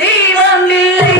தெய்வம் இல்லை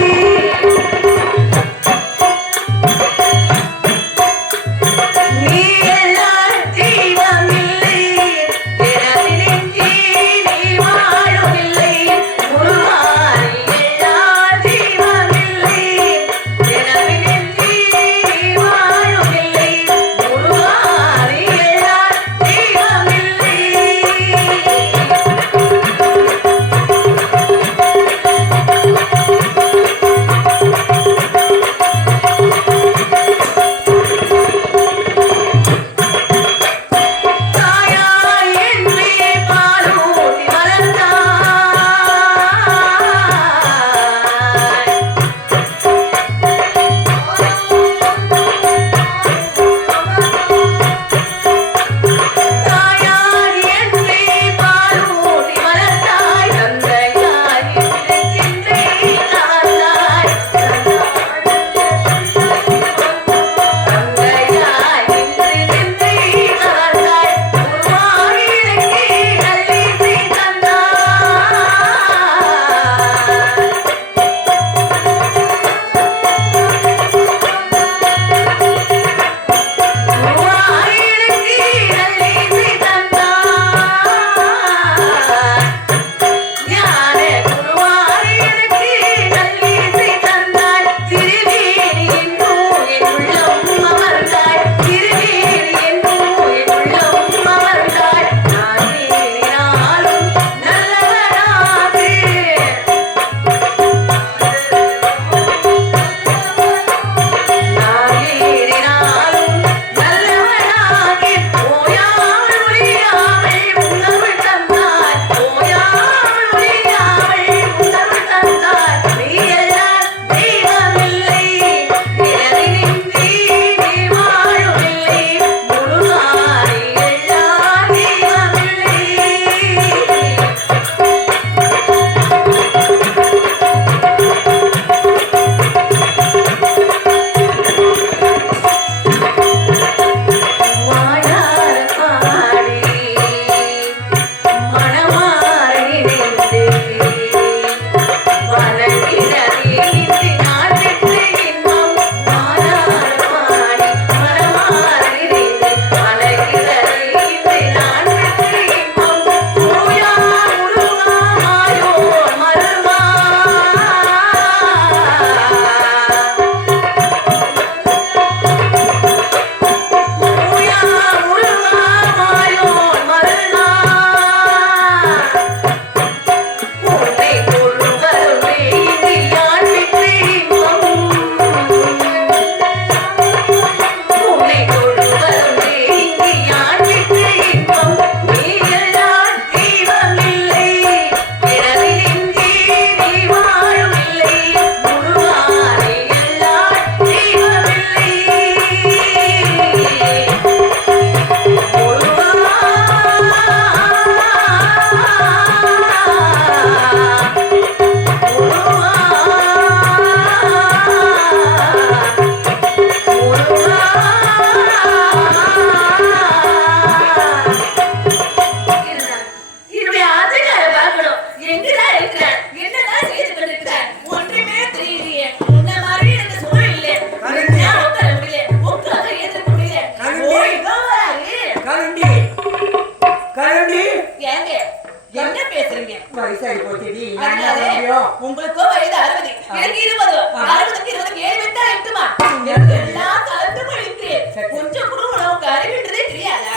உங்களுக்கோ வயது 60, எனக்கு 20. 60க்கு 20 7 விட்டா 8மா. எனக்கு எல்லாம் கலந்து போயிருக்கு. கொஞ்சம் கூட உனக்கு அறிவின்றதே தெரியாதா?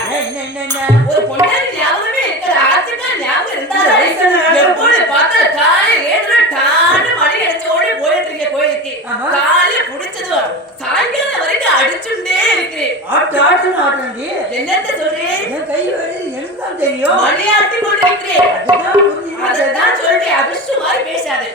ஒரு பொண்டாட்டி ஞாபகமே இருக்கிற ஆச்சுக்கா ஞாபகம் இருந்தாலும் எப்போது பார்த்தா காலை 7 டான்னு மணி அடிச்ச ஓடி போயிட்டு இருக்கேன் கோயிலுக்கு. காலையில புடிச்சதும் சாயங்காலம் வரைக்கும் அடிச்சுட்டே இருக்கிறேன். என்னத்த சொல்றேன்? மணியாட்டி கொண்டு இருக்கிறேன். அதான் சொல்றேன். அபிஷு மாதிரி பேசாது.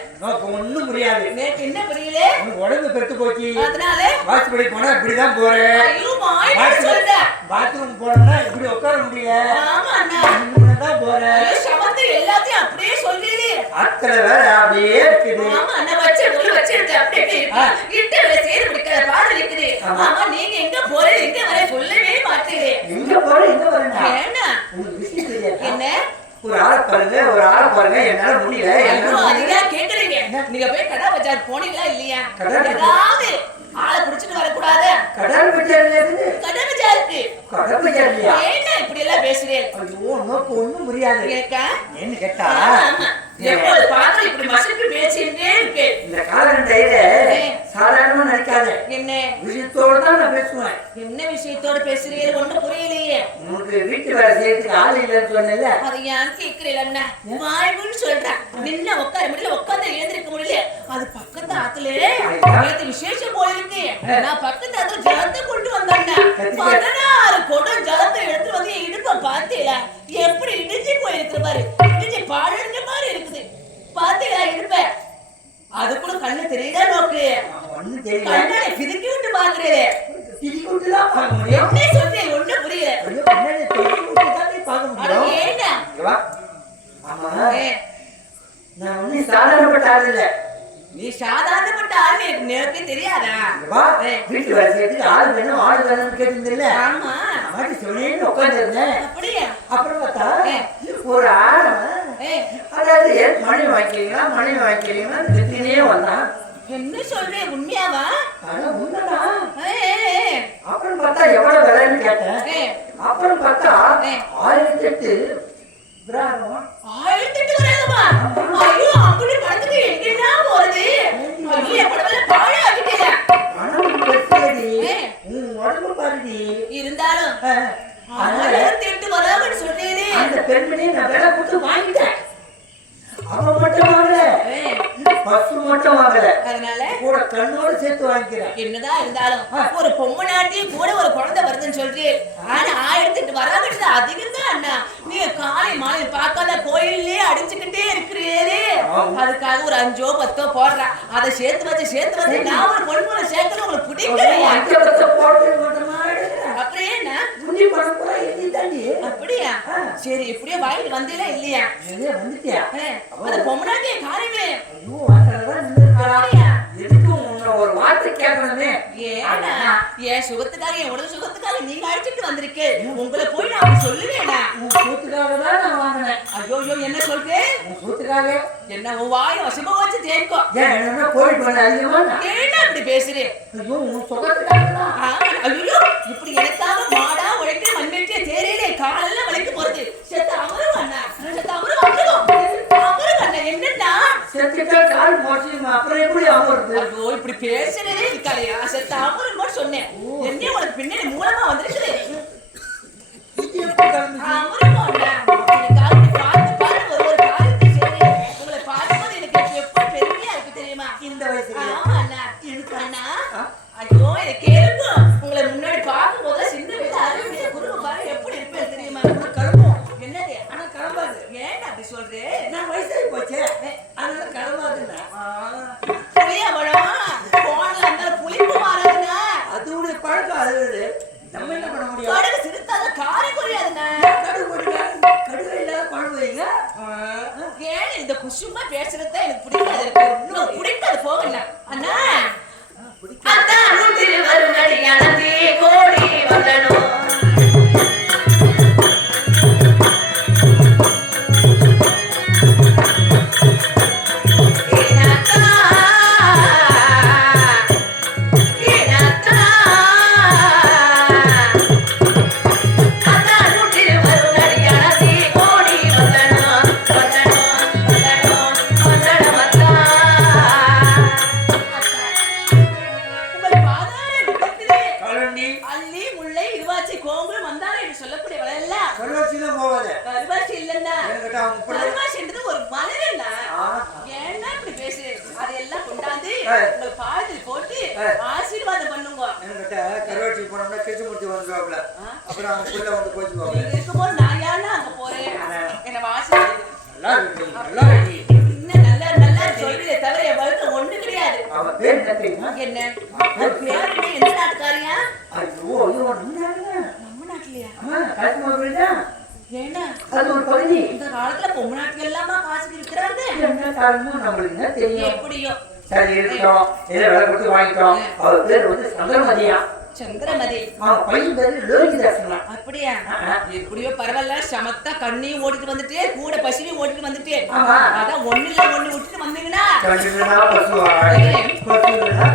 ஒண்ணும் புரியாது. நேற்று என்ன புரியல? உடம்பு பெருத்து போச்சு. அதனால வாஷ்படி போனா இப்படிதான் போறேன். ஐயோ மாய் சொல்ற. பாத்ரூம் போறேன்னா இப்படி உட்கார முடியல. ஆமா அண்ணா. இப்படிதான் போறேன். ஐயோ சமத்து எல்லாத்தையும் அப்படியே சொல்லிடு. அத்தனை வேற அப்படியே இருக்குது. ஆமா அண்ணா வச்சு அப்படியே இட்டல சேரு பிடிக்காத பாடல் இருக்குது. ஆமா நீங்க எங்க போறீங்க எங்க வர சொல்லவே மாட்டீங்க. எங்க போறேன் எங்க வரேன்? ஏன்னா உங்களுக்கு விஷயம் தெரியாது. என்ன? ஒரு ஆளை பாருங்க என்னால முடியல. அதுயா கேக்குறீங்க. நீங்க போய் கடை பஜார் போனீங்களா இல்லையா? ஏதாவது ஆளை புடிச்சிட்டு வர கூடாது. கடை பஜாருக்கு என்ன இப்படி எல்லாம் பேசுறீங்க? ஐயோ நோக்கு ஒண்ணும் புரியாது. என்ன கேட்டா எப்போது பாத்திரம் இப்படி மசக்கு பேசிட்டே இருக்கு. இந்த காலகட்டத்தில சாதாரணமா நினைக்காத. என்ன விஷயத்தோட தான் நான் பேசுவேன். என்ன விஷயத்தோட பேசுறீங்க? ஒண்ணும் புரியலையே. உங்களுக்கு வீட்டு வேலை செய்யறதுக்கு ஆள் இல்லைன்னு சொன்னேன்ல. அது ஏன் கேக்குறீங்க? வாய்வுன்னு சொல்றேன். நின்ன உட்கார முடியல, உட்கார்ந்து எழுந்திருக்க முடியல. அது பக்கத்து ஆத்துல நேத்து விசேஷம் போயிருக்கு. நான் பக்கத்து ஆத்துல ஜலத்தை கொண்டு வந்தேன். 16 குடம் ஜலத்தை எடுத்து வந்து இடுப்ப பாத்தீங்களா? எப்படி இடிஞ்சு போயிருக்கு பாரு. இடிஞ்சு பாழஞ்ச மாதிரி இருக்குது. பாத்தீங்களா இடுப்ப? அதுக்குள்ள கண்ணு தெரியுதா நோக்கு? ஒண்ணும் தெரியல. கண்ணனை பிதுக்கி விட்டு பாக்குறே. பிதுக்கி விட்டுலாம் பார்க்க முடியும். என்ன சொல்றேன்? ஒண்ணும் புரியல. பின்னாடி பிதுக்கி விட்டு தான் பார்க்க முடியும். ஏன்னா ஆமா நான் ஒன்னும் சாதாரணப்பட்ட ஆள் இல்ல. நீ சாதாரணப்பட்ட ஆள் எனக்கு நேரத்தை தெரியாதா? வீட்டு வேலை செய்யறதுக்கு ஆள் வேணும் ஆள் வேணும்னு கேட்டிருந்தில்ல. ஆமா மாதிரி சொன்னேன்னு உட்காந்து இருந்தேன். அப்படியா? அப்புறம் பார்த்தா ஒரு ஆள் அதாவது மணி வாங்கிக்கிறீங்களா திட்டினே வந்தான். என்ன சொல்றேன்? உண்மையாவா? உண்மைதான். அப்புறம் பார்த்தா எவ்வளவு விலைன்னு கேட்டேன். அப்புறம் பார்த்தா 1008 வராதுமா? ஐயோ அப்படி பணத்துக்கு எங்கன்னா போறது? ஐயோ எப்படவே பாழ ஆகிட்டே. பணம் பெருசடி. உடம்பு பாருடி. இருந்தாலும் அதனால திட்டு வராமன்னு சொன்னேனே. அந்த பெண்மணி நான் விலை கொடுத்து வாங்கிட்டேன். அவன் மட்டும் வாங்கல, பசு மட்டும் வாங்கல, அதனால கூட கண்ணோட சேர்த்து வாங்கிக்கிறேன். என்னதான் இருந்தாலும் ஒரு பொம்மை நாட்டி கூட ஒரு குழந்தை வருதுன்னு சொல்றேன். ஆனா 1008 வராமட்டு அதிகம் தான் அண்ணா. நீங்க காலை மாலை பார்க்காத கோயிலே அடிச்சுக்கிட்டே இருக்கிறீரே. அதுக்காக ஒரு 5 10 போடுறா. அதை சேர்த்து வச்சு நான் ஒரு பொண்ணு சேர்க்கணும் உங்களுக்கு பிடிக்கலையா? அப்புறம் என்ன அப்படியா? சரி இப்படியே வாங்கிட்டு வந்தீங்களா இல்லையா? வந்துட்டியா? அது பொம்மனாட்டிய காரியமே. ஒரு வார்த்தை கேட்கணுமே. என் சுகத்துக்காக என் உடல் சுகத்துக்காக நீங்க அழைச்சிட்டு வந்திருக்கு. உங்களை போய் நான் சொல்லுவேனா? சுகத்துக்காக தான் நான் வாங்கினேன். ஐயோ என்ன சொல்றேன்? சுகத்துக்காக என்ன உன் வாய் வசமா வச்சு தேய்க்கும். என்ன கோயில் பண்ண அதிகமா என்ன அப்படி பேசுறேன்? ஐயோ உன் சுகத்துக்காக. ஐயோ இப்படி எனக்காக மாடா உழைக்க மண்வெட்டிய தேரையிலே காலெல்லாம் வளைக்க போறது. செத்த அமரும் அண்ணா, செத்த அமரும் அண்ணா. என்னன்னா செத்துட்டா கால் போச்சுமா, அப்புறம் எப்படி அமருது? ஐயோ இப்படி பேசுறதே இருக்காதையா. செத்த அமரும் மட்டும் சொன்னேன். என்ன உனக்கு பின்னாடி மூலமா வந்திருக்குது. அமரும் அண்ணா பார்த்து ஒரு காலத்தை சரி உங்களை பார்க்கும்போது எனக்கு எப்ப பெருமையா இருக்கு தெரியுமா? இந்த வயசுல. ஆமா அண்ணா எனக்கு அண்ணா. ஐயோ இதை கேளுங்க. உங்களை முன்னாடி பார்க்கும் போது சின்ன வயசு அறுபது குடும்ப பாரு எப்படி இருப்பேன் தெரியுமா? கிளம்பும். என்னது? ஆனா கிளம்பாது. ஏன் அப்படி சொல்றேன்? நான் வயசாகி போச்சு அதனால கிளம்பாதுன்னா. புளியா பழம் போன்ல இருந்தாலும் புளிப்பு மாறாதுன்னா அது உடைய பழக்கம். அது நம்ம என்ன பண்ண முடியும்? உங்க பாதத்தில் போட்டு ஆசீர்வாதம் பண்ணுங்க. என்கிட்ட கருவாச்சி போனோம்னா கிருஷ்ணமூர்த்தி வந்துருவாப்ல. அப்புறம் அவங்க புள்ள வந்து கோச்சுக்குவாங்க. நீங்க இருக்கும்போது நான் ஏன்னா அங்க போறேன்? என்ன ஆசீர்வாதம் நல்லா இருக்கு, நல்லா இருக்கு. இன்னும் நல்லா நல்லா சொல்றீங்க தவிர என் வாழ்க்கை ஒண்ணு கிடையாது. அவன் பேர் என்ன தெரியுமா? என்ன பேர் என்ன? எந்த நாட்டுக்காரியா? ஐயோ ஐயோ நம்ம நாடுங்க. நம்ம நாட்டுலயா? காஷ்மீர்ல ஏன்னா அது ஒரு பகுதி. இந்த காலத்துல பொம்மை நாட்டுல எல்லாமா காசுக்கு இருக்கிறாங்க. என்ன காரணமோ நம்மளுக்கு என்ன தெரியும். எப்படியோ சரி இருக்கட்டும். இதை விலை கொடுத்து வாங்கிட்டோம். அவர் பேர் வந்து சந்திரமதியா. சந்திரமதி. அவன் பையன் பேரு லோகிதாசனா. அப்படியா? எப்படியோ பரவாயில்ல. சமத்தா கண்ணையும் ஓட்டிட்டு வந்துட்டே கூட பசுவையும் ஓட்டிட்டு வந்துட்டே. ஆமா. அதான் ஒண்ணு இல்ல ஒண்ணு விட்டுட்டு வந்தீங்கன்னா கண்ணுனா பசுவா, பசுனா